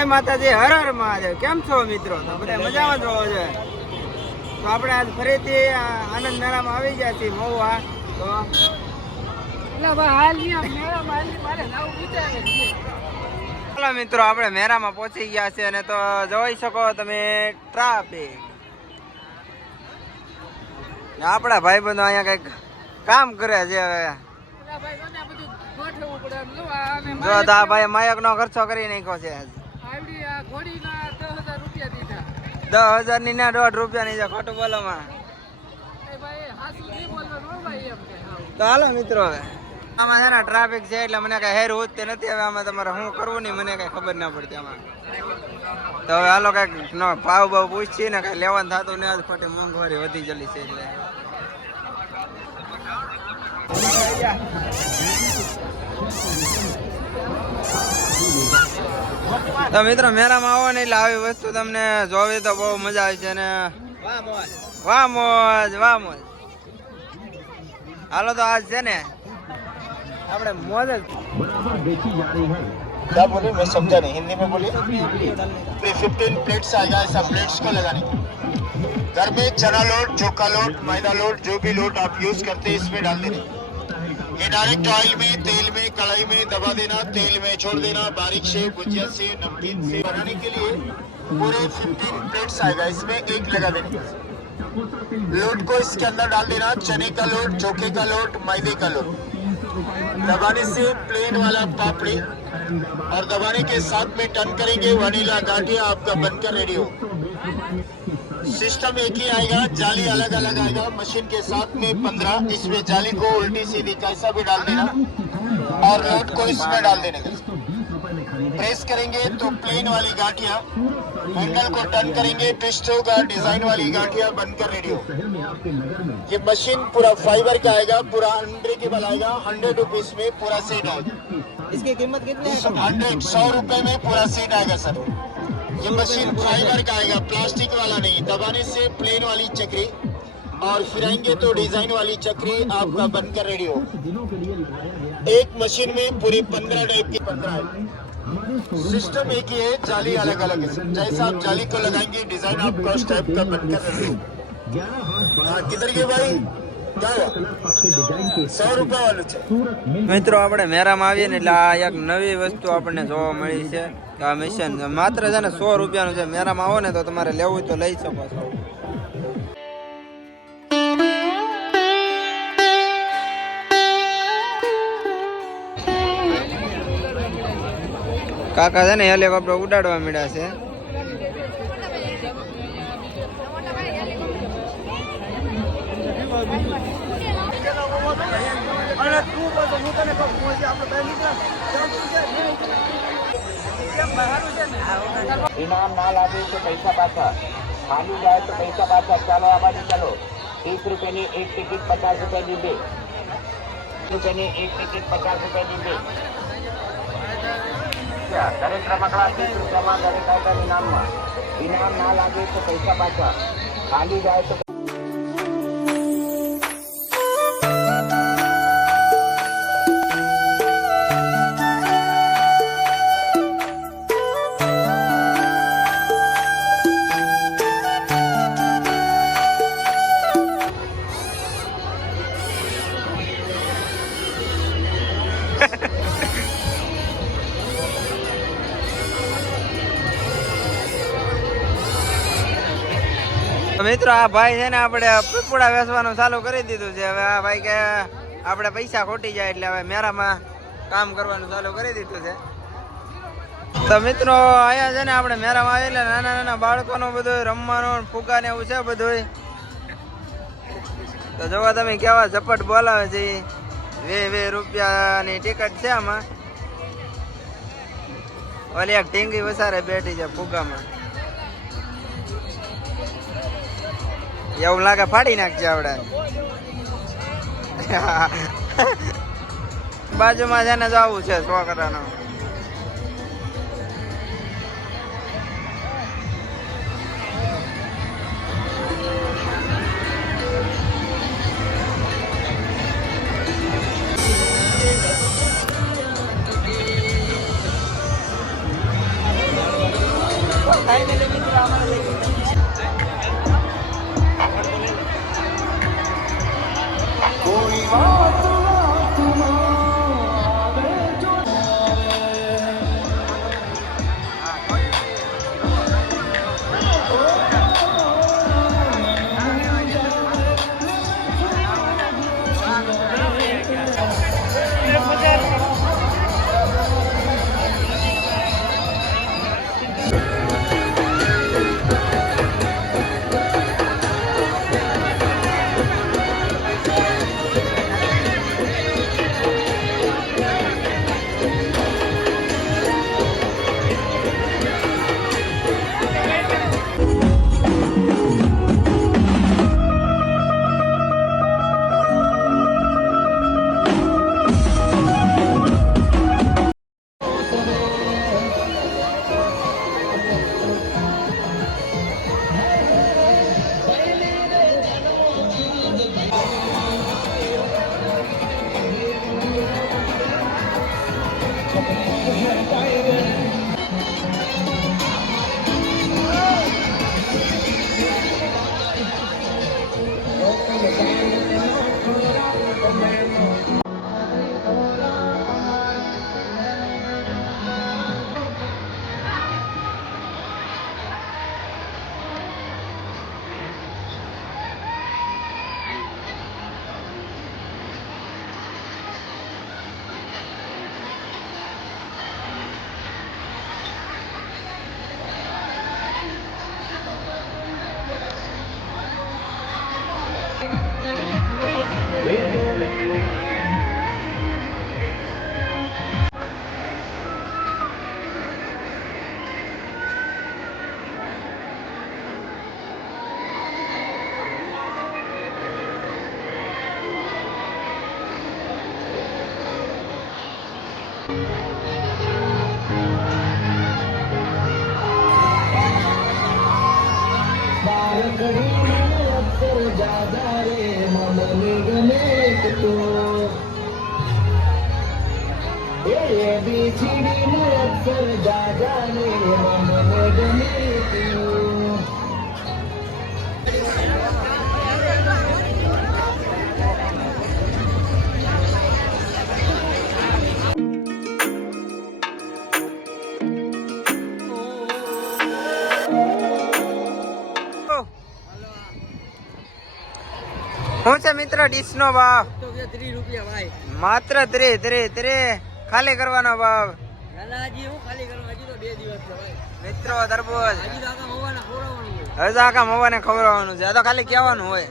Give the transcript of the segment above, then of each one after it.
જય માતાજી, હર હર મહાદેવ। કેમ છો મિત્રો? તો બધા મજામાં જ હોવો જોઈએ। તો આપણે આજ ફરીથી આનંદ મેળામાં આવી ગયા છીએ મહુવા। તો ચાલો મિત્રો, આપણે મેળામાં પહોંચી ગયા છે અને તો જોઈ શકો તમે ટ્રાફિક। આપણા ભાઈબંધો અહીંયા કઈક કામ કરે છે। હવે જો તો આ ભાઈ માયક નો ખર્ચો કરી નાખ્યો છે। 10,000 ની ના 1.5 રૂપિયા ની છે, ખોટું બોલો માં। તો હાલો મિત્રો, હવે આમાં છે ને ટ્રાફિક છે એટલે મને કઈ હેર ઉઠતી નથી। હવે આમાં તમારે શું કરવું નહીં મને કઈ ખબર ના પડતી આમાં। તો હવે હાલો કઈક ભાવ ભાવ પૂછીએ ને, કઈ લેવાનું થતું ને આજ ખોટી મોંઘવારી વધી જલી છે એટલે। તો મિત્રો, મેળામાં આવો ને એટલે આવી વસ્તુ તમને જોવી તો બહુ મજા આવે છે ને વાહ મોજ વાહ મોજ। હાલો તો આજ છે ને આપણે મોજ જ। क्या बोले मैं समझा नहीं, हिंदी में बोलिए। 15 प्लेट्स आएगा, ऐसा प्लेट्स को लगाने। घर में चना लोट, चोखा लोट, मैदा लोट, जो भी लोट आप यूज करते हैं इसमें डाल देना। ये डायरेक्ट ऑयल में, तेल में, कढ़ाई में दबा देना, तेल में छोड़ देना। बारीक से, भुजिया से, नमकीन से बनाने के लिए पूरे 15 प्लेट्स आएगा, इसमें एक लगा देना। लोट को इसके अंदर डाल देना, चने का लोट, चोखे का लोट, मैदे का लोट। दबाने से प्लेन वाला पापड़ी और दबाने के साथ में टर्न करेंगे, वनीला गाठिया आपका बनकर रेडी हो। सिस्टम एक ही आएगा, जाली अलग अलग आएगा। मशीन के साथ में 15, इसमें जाली को उल्टी सीधी कैसा भी डाल देना और लोट को इसमें डाल देने का। प्रेस करेंगे तो प्लेन वाली गाठिया, हैंडल को टर्न करेंगे, ट्विस्ट होगा, डिजाइन वाली गाठिया बनकर रेडी हो। ये मशीन पूरा फाइबर का आएगा, पूरा अनब्रेकेबल आएगा। 100 रुपीज में पूरा सेट आएगा। इसकी कीमत कितनी है? 100 रुपए में पूरा सेट आएगा सर। ये मशीन फाइबर का आएगा, प्लास्टिक वाला नहीं। दबाने से प्लेन वाली चक्री और फिराएंगे तो डिजाइन वाली चक्री आपका बनकर रेडी हो। एक मशीन में पूरी 15 टाइप की 15 है। सिस्टम एक ही है, जाली अलग अलग है। जैसा आप जाली को लगाएंगे डिजाइन आपका उस टाइप का बनकर रेडी हो। किधर के भाई? क्या हुआ? 100 रुपया वाले છે મિત્રો। આપણે મેળામાં આવીએ ને એટલે આ એક નવી વસ્તુ આપણને જોવા મળી છે કે આ મશીન માત્ર છે ને 100 રૂપિયાનું છે। મેળામાં આવો ને તો તમારે લેવું હોય તો લઈ શકો છો। કાકા છે ને હેલિકોપ્ટર ઉડાડવા માંડ્યા છે। इनाम ना लागे तो पैसा पाछा, खाली जाए तो पैसा पाछा। चलो आबादी चलो। 30 रुपये ની એક ટિકિટ 50 રૂપિયા ની બે। રૂપિયાની એક ટિકિટ 50 રૂપિયા ની બે। દરેક રમકડા 30 રૂપિયામાં, દરેક આઈટમ ઇનામમાં। ઇનામ ના લાગે તો પૈસા પાછા, ખાલી જાય તો મિત્રો, આ ભાઈ છે ને આપણે પીપુડા વેચવાનું ચાલુ કરી દીધું છે। હવે આ ભાઈ કે આપણે પૈસા ખોટી જાય એટલે હવે મેળામાં કામ કરવાનું ચાલુ કરી દીધું છે। તો મિત્રો, અહીંયા છે ને આપણે મેળામાં આવેલા નાના નાના બાળકોનું બધું રમવાનું, ફુગા ને એવું છે બધું। તો જોવા તમે કેવા ઝપટ બોલાવે છે। 20 રૂપિયાની ટિકિટ છે આમાં। ઓલી એક ઢીંગી વસારે બેઠી છે ફુગામાં। એવું લાગે ફાડી નાખશે આપણે। બાજુમાં છે ને જવું છે છોકરાનો। શું છે મિત્ર ડીશ નો ભાવ? માત્ર 30 ખાલી કરવાનો ભાવ. મિત્રો તરબૂચ હજી આખા મવાને ખવડાવવાનું છે. આ તો ખાલી કહેવાનું હોય.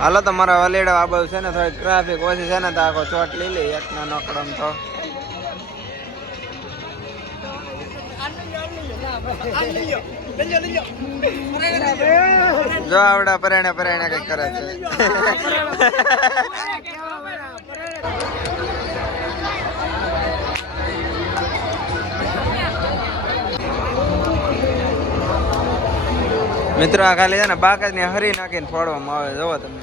હાલો તો મારા વલેડા આ બાજુ છે ને થોડી ટ્રાફિક ઓછી છે ને તો આખો ચોટ લઈ લે એક ના નકડમ તો. જો આવડા પરાણે કઈક કરે છે. મિત્રો આ ખાલી છે ને બાકસ ને હરી નાખીને ફોડવામાં આવે. જોવો તમે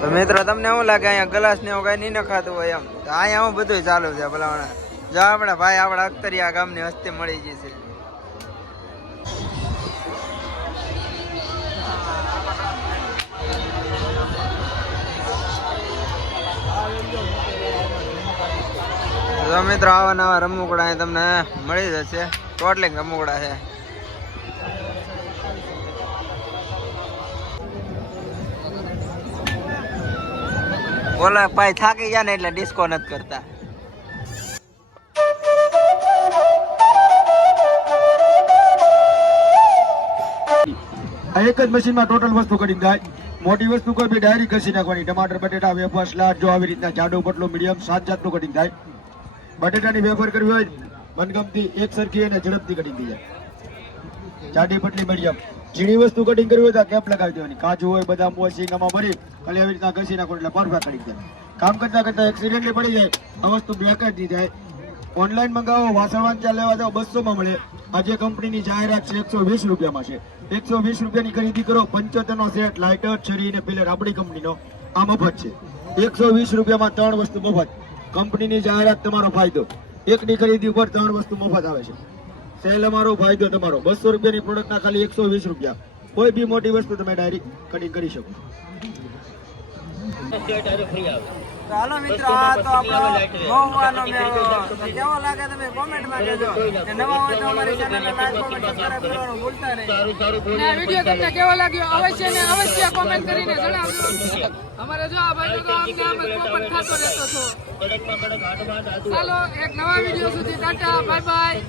તો મિત્રો તમને શું લાગે અહીંયા ગ્લાસ ને એવું કઈ નહીં નખાતું હોય એમ? તો અહીંયા હું બધું ચાલુ છે ભલામણા. જો આપણા ભાઈ આપણા અખ્તરિયા ગામની હસ્તી મળી ગઈ છે. તો મિત્રો આવા નવા રમકડા અહીં તમને મળી જશે. ટોટલી રમકડા છે. ઓલા ભાઈ થાકી ગયા ને એટલે ડિસ્કો નથી કરતા. આ એક જ મશીનમાં ટોટલ વસ્તુ કરી જાય. મોટી વસ્તુ કોઈ બી ડાયરી ઘસી નાખવાની. ટમાટર, બટેટા, વેફર, સલાડ, જો આવી રીતના જાડો પતલો મીડિયમ 7 જાતનું કટિંગ થાય. બટેટાની વેફર કરવી હોય મનગમતી એક સરખી અને ઝડપથી કટિંગ થઈ જાય. જાડી પતલી મીડિયમ. ઝીણી વસ્તુ કટિંગ કરવી હોય તો કેપ લગાવી દેવાની. કાજુ હોય, બદામ હોય, સિંગમાં ભરી ખાલી આવી રીતના ઘસી નાખો એટલે પરફેક્ટ કટિંગ થાય. કામ કરતા કરતા એક્સિડેન્ટલી પડી જાય આ વસ્તુ બ્લેક જ નહીં થાય. ઓનલાઈન મંગાવો, વાસણ વાંચા લેવા જાઓ 200 માં મળે. આજે કંપનીની જાહેરાત છે 120 રૂપિયામાં છે. 120 રૂપિયાની ખરીદી કરો. 75 નો સેટ, લાઇટર, છરી ને પિલર આપણી કંપનીનો આ મફત છે. 120 રૂપિયામાં 3 વસ્તુ મફત. કંપનીની જાહેરાત તમારો ફાયદો. એકની ખરીદી ઉપર 3 વસ્તુ મફત આવે છે. સેલ અમારો, ફાયદો તમારો. 200 રૂપિયાની પ્રોડક્ટના ખાલી 120 રૂપિયા. કોઈ બી મોટી વસ્તુ તમે ડાયરેક્ટ કટિંગ કરી શકો. તો હાલો મિત્રો આ તો આપણો મહુવાનો મેળો. તો કેવો લાગે તમે કોમેન્ટમાં કહેજો. ને નવા હોય તો અમારી ચેનલને લાઈક કોમેન્ટ સબસ્ક્રાઇબ કરવાનું ભૂલતા નહીં. ને આ વિડિયો તમને કેવો લાગ્યો અવશ્ય કોમેન્ટ કરીને જણાવજો. અમારે જો આ ભાઈ તો આમને આમ કોમેન્ટ થતો રહેતો છો. ચાલો એક નવા વિડિયો સુધી ટાટા બાય બાય.